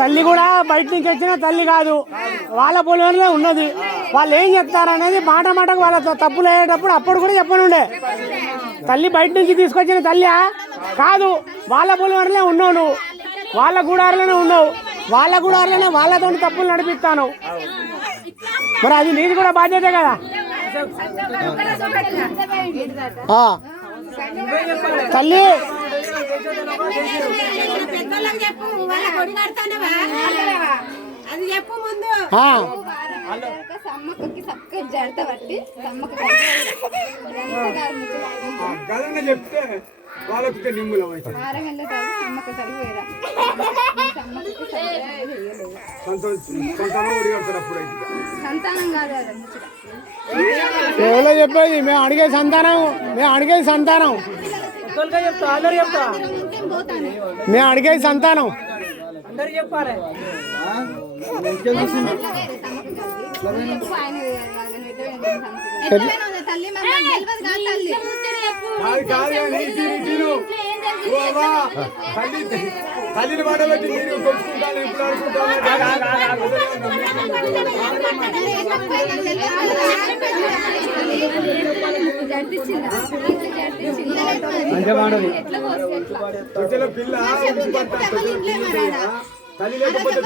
తల్లి కూడా బయట నుంచి వచ్చిన తల్లి కాదు, వాళ్ళ పొలంలో ఉన్నది. వాళ్ళు ఏం చెప్తారనేది మాట మాటకు వాళ్ళ తప్పులు అయ్యేటప్పుడు అప్పుడు కూడా చెప్పనుండే. తల్లి బయట నుంచి తీసుకొచ్చిన తల్లి కాదు, వాళ్ళ పొలంలోనే ఉన్నావు నువ్వు, వాళ్ళ గూడారులోనే ఉన్నావు, వాళ్ళ గూడారులోనే వాళ్ళతో తప్పులు నడిపిస్తాను. మరి అది నీది కూడా బాధ్యతే కదా. తల్లి చెప్తే వాళ్ళకి ఎవరో చెప్పేది మేము అడిగే సంతానం, మేము అడిగేది సంతానం, మేము అడిగేది సంతానం. చెప్పాలి తల్లిని పడబెట్టి మీరు కొలుచుకుంటాను ఇప్పుడు అనుకుంటాను. పిల్ల తల్లి లేకపోతే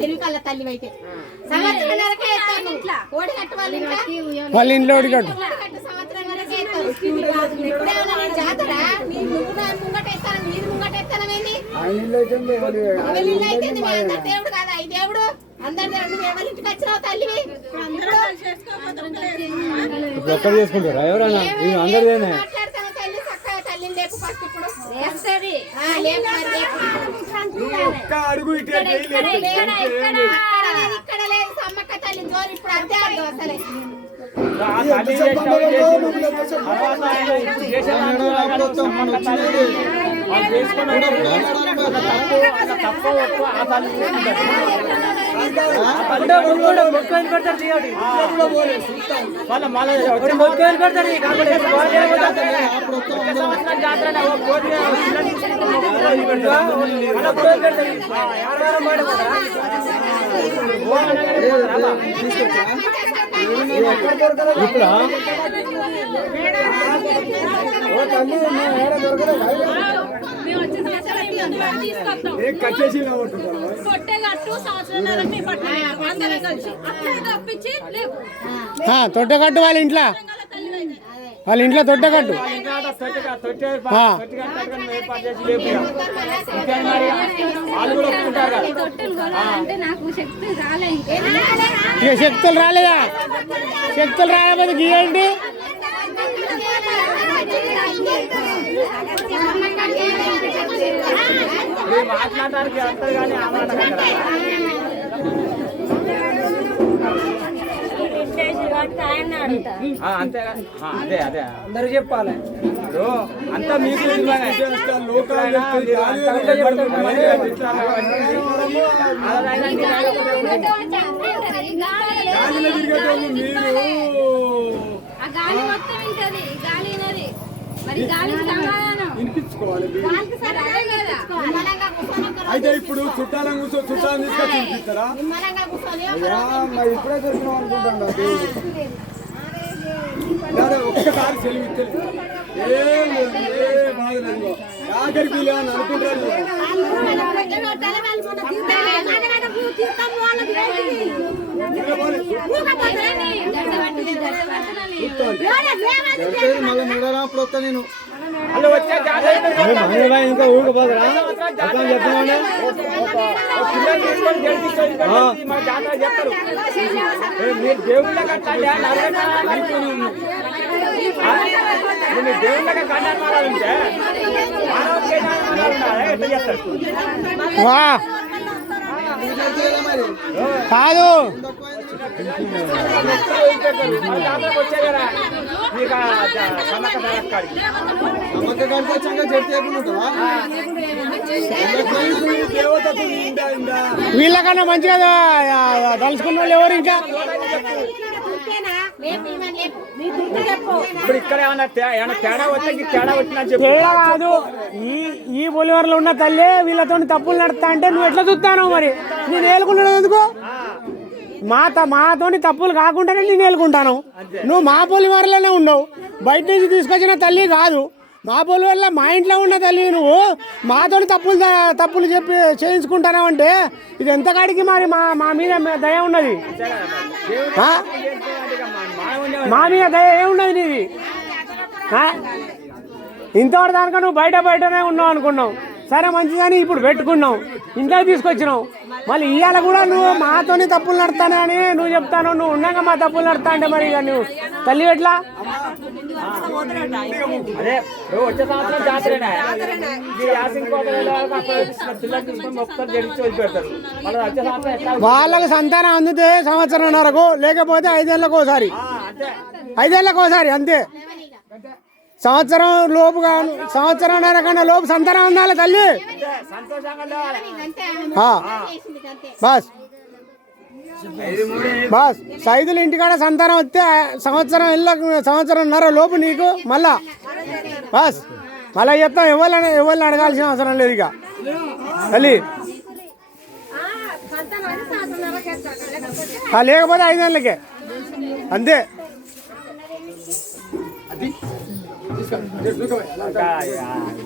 తెలివికల్లా తల్లి అయితే వాళ్ళ ఇంట్లో ఓడికట్టు జాతర ముంగటేస్తాను మీరు ముంగటేస్తానమేంది దేవుడు కదా ఈ దేవుడు అందరి దేవుడు ఎవరి ఇంటికి వచ్చినావు తల్లివి ఎక్కడ చేసుకుంటారా ఎవరైనా మాట్లాడతాను తల్లి చక్కగా తల్లిని లేపు ఫస్ట్ ఇప్పుడు అడుగు ఇక్కడ లేదు సమ్మక్క తల్లి జోరు ఇప్పుడు అదే అసలే తొట్టకట్టు వాళ్ళ ఇంట్లో, వాళ్ళ ఇంట్లో తొట్టకట్టు ఇక శక్తులు రాలేదా, శక్తులు రాలేకపోతే గీయండి. మాట్లాడడానికి అంటారు కానీ అదే అదే అందరూ చెప్పాలి. అంతా మీకు అయితే ఇప్పుడు చుట్టాలను కూర్చో చుట్టాలను తీసుకొచ్చి చూపిస్తారా? ఇప్పుడే దొరికినాం అనుకుంటాను. ఒక్కసారి సెలవు ఇస్తలేదు, ఏం బాధ లేదు, ఆఖరికి అని అనుకుంటారు. మళ్ళీ మూడప్పుడు వస్తా నేను ఇంకా ఊరుకుపోదరా అట్లా చెప్తున్నాను. మీరు దేవుళ్ళ కట్టండి, దేవుళ్ళ కంటే కాదు వీళ్ళకన్నా మంచిగా తలుసుకున్న వాళ్ళు ఎవరు ఇంకా ఇప్పుడు ఇక్కడ ఏమన్నా తేడా వస్తే తేడా వచ్చిందని చెప్పి తేడా కాదు ఈ బొలివర్లో ఉన్న తల్లి వీళ్ళతో తప్పులు నడుస్తా అంటే నువ్వు ఎట్లా చూస్తాను మరి నేను ఏలుకుంటున్నావు ఎందుకు మాతోని తప్పులు కాకుండానే నేను ఏలుకుంటాను నువ్వు మా బొలివరలోనే ఉండవు బయట నుంచి తీసుకొచ్చిన తల్లి కాదు మా బొలివరలో మా ఇంట్లో ఉన్న తల్లి నువ్వు మాతోని తప్పులు చెప్పి చేయించుకుంటాను అంటే ఇది ఎంత కాడికి మరి మా మీద దయ ఉన్నది మా మీద దయ ఏమున్నది నీది ఇంతవరకు దానిక నువ్వు బయటనే ఉన్నావు అనుకున్నావు సరే మంచిదని ఇప్పుడు పెట్టుకున్నావు ఇంట్లోకి తీసుకొచ్చినావు మళ్ళీ ఇవాళ కూడా నువ్వు మాతోని తప్పులు నడతానని నువ్వు చెప్తాను నువ్వు ఉన్నాక మా తప్పులు నడతా అంటే మరి ఇక నువ్వు తల్లి ఎట్లా అదే వచ్చే సంవత్సరం జాతరేనా పిల్లలు తీసుకొని మొత్తం జడిచి వదిలిపెడతారు మళ్ళీ వచ్చే సంవత్సరం ఎట్లా వాళ్ళకు సంతానం అందితే సంవత్సరంన్నరకు లేకపోతే 5 ఏళ్ళకు ఒకసారి 5 ఏళ్ళకు ఒకసారి అంతే సంవత్సరం లోపు సంవత్సరంన్నర కన్నా లోపు సంతానం అందాలి తల్లి బస్ సైదులు ఇంటికాడ సంతానం వస్తే సంవత్సరంన్నర లోపు నీకు మళ్ళా బస్ మళ్ళీ చెప్తాం ఎవరిని అడగాల్సిన అవసరం లేదు ఇక తల్లి లేకపోతే 5 ఏళ్ళకే అంతే